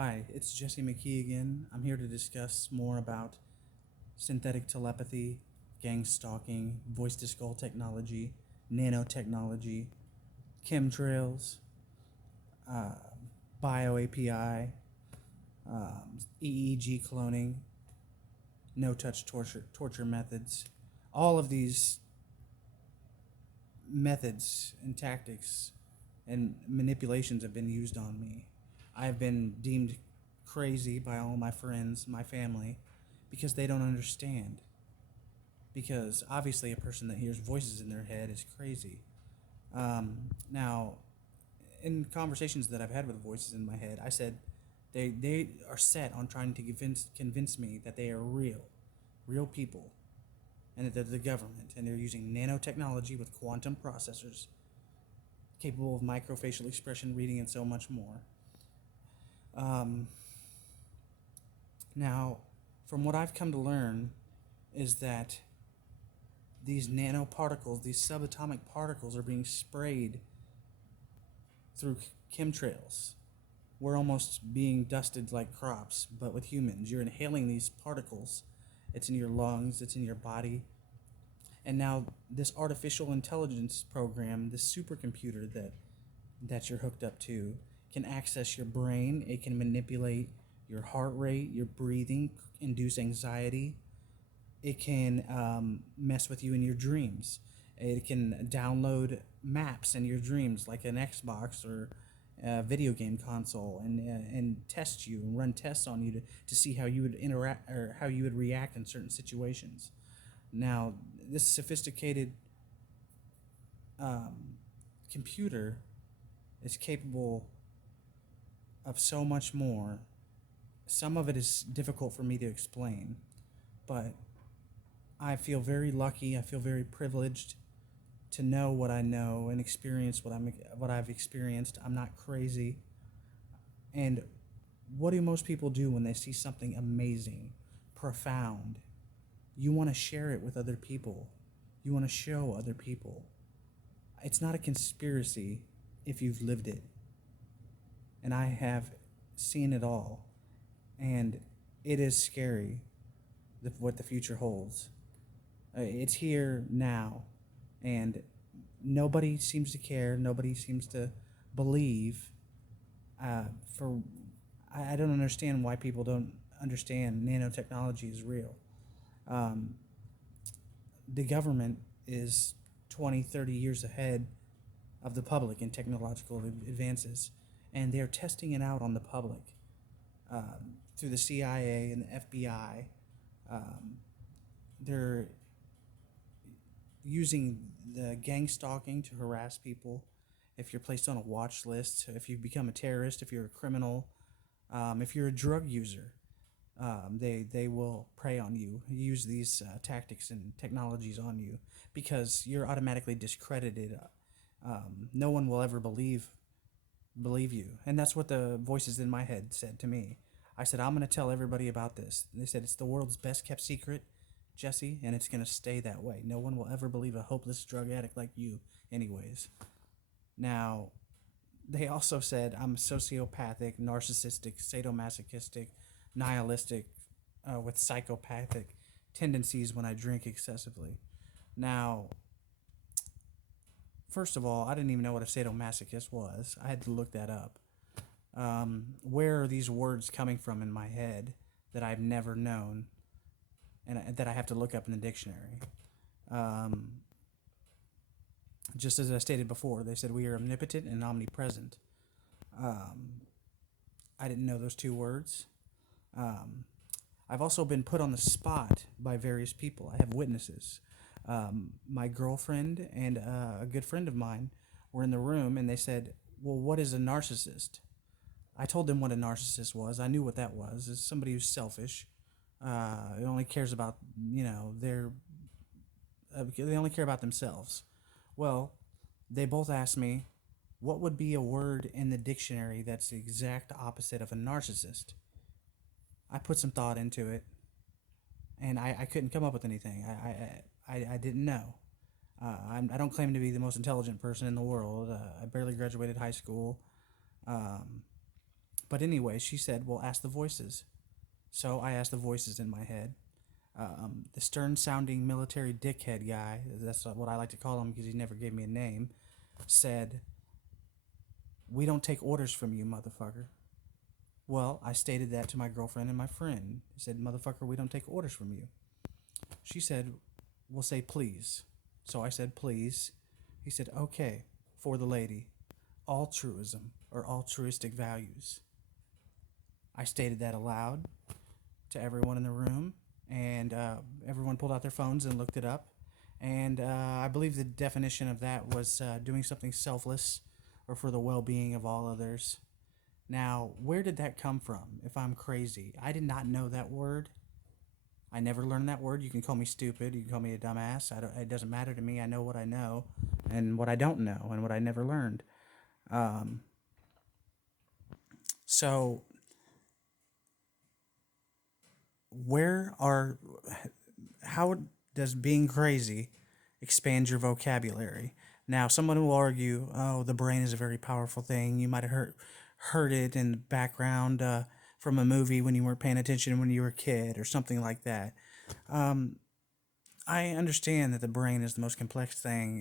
Hi, it's Jesse McKee again. I'm here to discuss more about synthetic telepathy, gangstalking, voice to skull technology, nanotechnology, chemtrails, uh, bio API, EEG cloning, no touch torture methods. All of these methods and tactics and manipulations have been used on me. I have been deemed crazy by all my friends, my family, because they don't understand. Because obviously, a person that hears voices in their head is crazy. Now, in conversations that I've had with voices in my head, I said they are set on trying to convince me that they are real people, and that they're the government, and they're using nanotechnology with quantum processors capable of microfacial expression reading and so much more. Um, Now, from what I've come to learn, is that these nanoparticles, these subatomic particles, are being sprayed through chemtrails. We're almost being dusted like crops, but with humans. You're inhaling these particles. It's in your lungs, it's in your body. And now, this artificial intelligence program, this supercomputer that you're hooked up to, can access your brain. It can manipulate your heart rate, your breathing, induce anxiety. It can mess with you in your dreams. It can download maps in your dreams, like an Xbox or a video game console, and test you and run tests on you to see how you would interact or how you would react in certain situations. Now, this sophisticated um, computer is capable of so much more. Some of it is difficult for me to explain, but I feel very lucky. I feel very privileged to know what I know and experience what I've experienced. I'm not crazy. And what do most people do when they see something amazing, profound? You want to share it with other people. You want to show other people. It's not a conspiracy if you've lived it. And I have seen it all. And it is scary what the future holds. It's here now, and nobody seems to care. Nobody seems to believe. Uh, for I don't understand why people don't understand nanotechnology is real. Um, the government is 20, 30 years ahead of the public in technological advances, and they're testing it out on the public through the CIA and the FBI. Um, they're using the gang stalking to harass people. If you're placed on a watch list, if you become a terrorist, if you're a criminal, if you're a drug user, they will prey on you, use these tactics and technologies on you because you're automatically discredited. No one will ever believe you, and that's what the voices in my head said to me. I said, I'm going to tell everybody about this. They said it's the world's best kept secret, Jesse, and it's going to stay that way. No one will ever believe a hopeless drug addict like you, anyways. Now, they also said I'm sociopathic, narcissistic, sadomasochistic, nihilistic, with psychopathic tendencies when I drink excessively. Now, first of all, I didn't even know what a sadomasochist was. I had to look that up. Where are these words coming from in my head that I've never known and that I have to look up in the dictionary? Um, just as I stated before, they said we are omnipotent and omnipresent. Um, I didn't know those two words. Um, I've also been put on the spot by various people. I have witnesses. My girlfriend and a good friend of mine were in the room, and they said, "Well, what is a narcissist?" I told them what a narcissist was. I knew what that was. It's somebody who's selfish. It only cares about they only care about themselves. Well, they both asked me, what would be a word in the dictionary that's the exact opposite of a narcissist? I put some thought into it, and I couldn't come up with anything. I didn't know. I don't claim to be the most intelligent person in the world. I barely graduated high school. Um, But anyway, she said, well, ask the voices. So I asked the voices in my head. The stern sounding military dickhead guy, that's what I like to call him because he never gave me a name, said, "We don't take orders from you, motherfucker." Well, I stated that to my girlfriend and my friend. I said, "Motherfucker, we don't take orders from you." She said, "We'll say please." So I said, "Please." He said, "Okay, for the lady. Altruism or altruistic values." I stated that aloud to everyone in the room, and everyone pulled out their phones and looked it up. And I believe the definition of that was doing something selfless or for the well being of all others. Now, where did that come from? If I'm crazy, I did not know that word. I never learned that word. You can call me stupid. You can call me a dumbass. It doesn't matter to me. I know what I know and what I don't know and what I never learned. Um, so, where are how does being crazy expand your vocabulary? Now, someone will argue, "Oh, the brain is a very powerful thing. You might have heard it in the background from a movie when you weren't paying attention when you were a kid, or something like that." I understand that the brain is the most complex thing